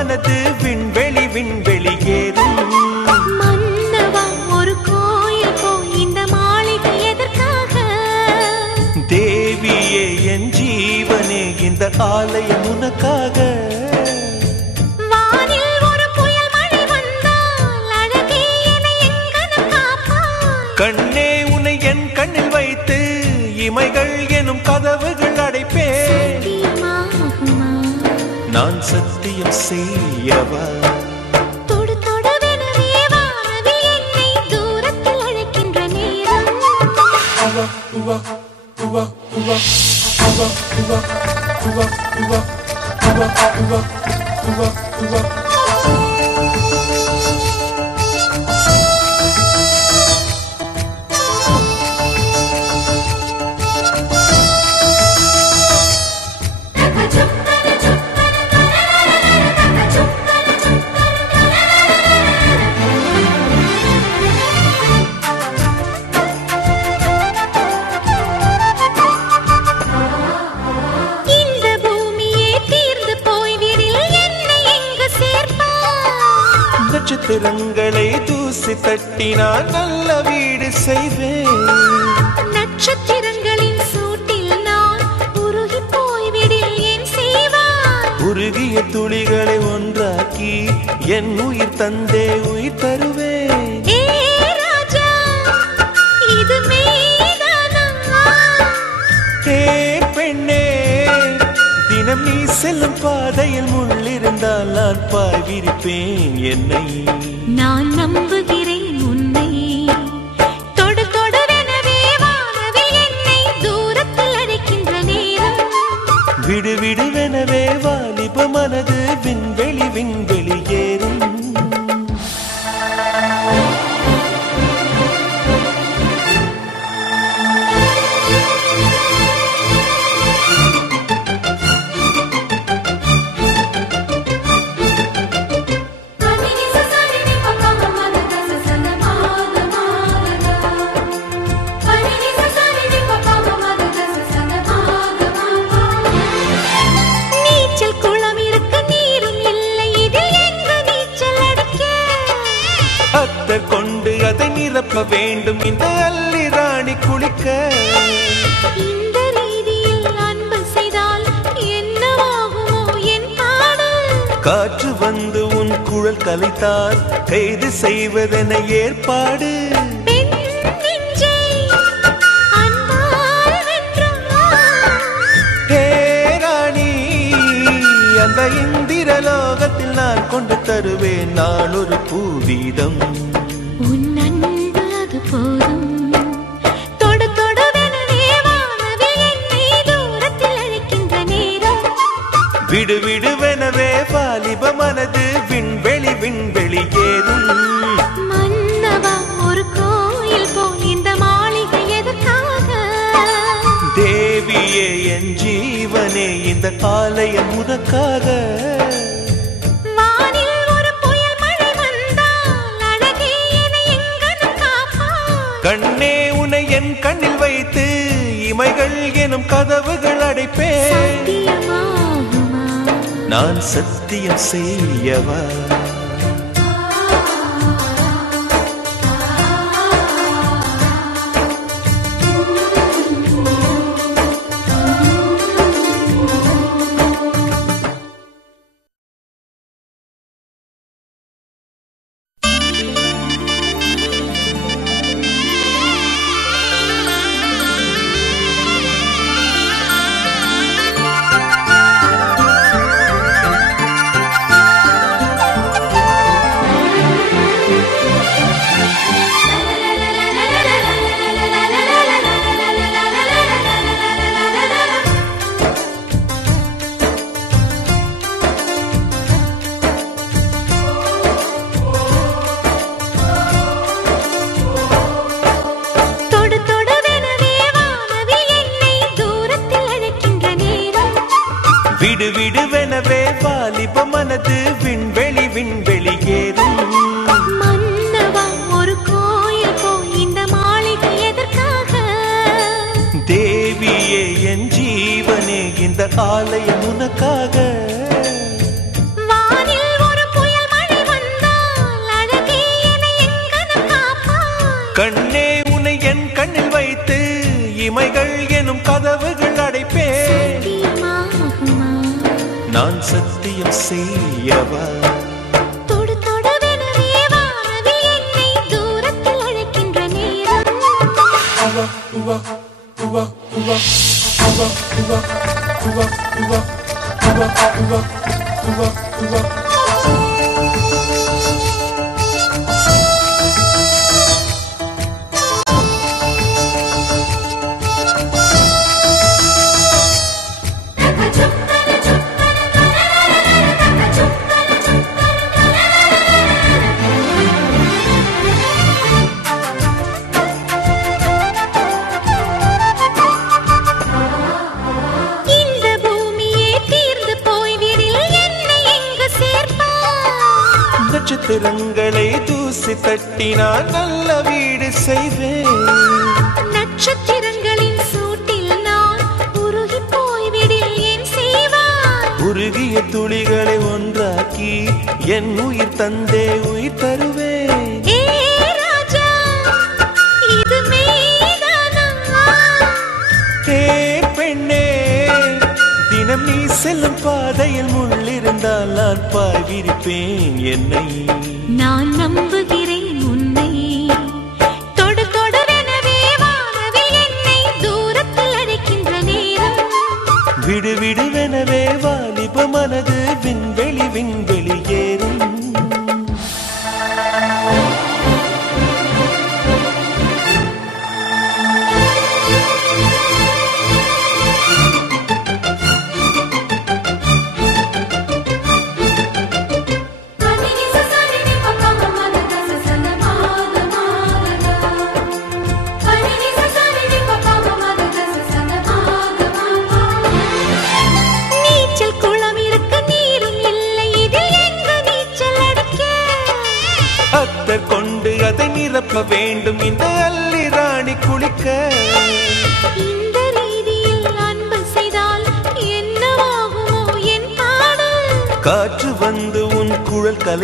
மனது விண்வெளி விண்வெளி ஏறும். மன்னவா ஒரு கோயில் போய் இந்த மாளிகை எதற்காக? தேவியே என் ஜீவனே இந்த ஆலயம் உனக்காக. வானில் ஒரு புயல் மழை வந்தால் அழகே என்னை எங்கனம் காப்பாய். கண்ணே உன்னை என் கண்ணில் வைத்து இமைகள் எனும் கதவுகள் அடைப்பேன். நான் சத்தியம் செய்யவா? தொடு தொடுவெனவே வானவில் என்னை தூரத்தில் அழைக்கின்ற நேரம். நட்சத்திரங்களை தூசி தட்டினால் நல்ல வீடு செய்வேன். நட்சத்திரங்களின் சூட்டில் நான் உருகி போய்விடில் ஏன் செய்வாய்? உருகிய துளிகளை ஒன்றாக்கி என் உயிர் தந்தே உயிர் தருவேன். ஏ ராஜா இது மெய்தானா? ஏ பெண்ணே தினம் நீ செல்லும் பாதையில் முள்ளிருந்தால் நான் பாய் விரிப்பேன் என்னை. நான் நம்புகிறேன் உன்னை. தொடு தொடுவெனவே வானவில் என்னை தூரத்தில் அழைக்கின்ற நேரம். விடு விடுவெனவே வாலிப மனது விண்வெளி விண்வெளி ஏறும். கொண்டு அதை நிரப்ப வேண்டும் இந்த அல்லி ராணி குளிக்க. இந்த ரீதியில் அன்பு செய்தால் என்னவாகுமோ என் பாடல்? காற்று வந்து உன் குழல் கலைத்தால் கைது செய்வதென ஏற்பாடு. பெண் நெஞ்சை அன்பால் வென்றாய். ஹே ராணி அந்த இந்திரலோகத்தில் நான் கொண்டு தருவேன் நான் ஒரு பூவீதம். உன் அன்பு அது போதும். தொடு தொடுவெனவே வானவில் என்னை தூரத்தில் அழைக்கின்ற நேரம். விடு விடுவெனவே வாலிப மனது விண்வெளி விண்வெளி ஏறும். மன்னவா ஒரு கோயில் போய் இந்த மாளிகை எதற்காக? தேவியே என் ஜீவனே இந்த ஆலயம் உனக்காக. கண்ணே உன்னை என் கண்ணில் வைத்து இமைகள் எனும் கதவுகள் அடைப்பேன். நான் சத்தியம் செய்யவா? விடு விடுவெனவே வாலிப மனது விண்வெளி விண்வெளி ஏறும். மன்னவா ஒரு கோயில் போய் இந்த மாளிகை எதற்காக? தேவியே என் ஜீவனே இந்த ஆலயம் உனக்காக. வானில் கண்ணே உன்னை என் கண்ணில் வைத்து இமைகள் எனும் கதவுகள் அடைப்பேன். நான் சத்தியம் செய்யவா? தொடு தொடுவெனவே வானவில் என்னை தூரத்தில் அழைக்கின்ற நேரம். நட்சத்திரங்களை தூசி தட்டினால் நல்ல வீடு செய்வேன். நட்சத்திரங்களின் சூட்டில் நான் உருகி போய்விடில் ஏன் செய்வாய்? உருகிய துளிகளை ஒன்றாக்கி என் உயிர் தந்தே உயிர் தருவேன். ஏ ராஜா, இது மெய்தானா? ஏ பெண்ணே, தினம் நீ செல்லும் பாதையில் முள்ளிருந்தால் நான் பாய்விருப்பேன் என்னை. நான் நம்புகிறேன் உன்னை. தொடு தொடுவெனவே வானவில் என்னை தூரத்தில் அழைக்கின்ற நேரம். விடு விடுவெனவே வாலிப மனது விண்வெளி விண்வெளி ஏறும். கொண்டு அதை நிரப்ப வேண்டும் இந்த அல்லி ராணி குளிக்க. இந்த ரீதியில் அன்பு செய்தால் என்னவாகுமோ என் பாடல்? காற்று வந்து உன் குழல் கலை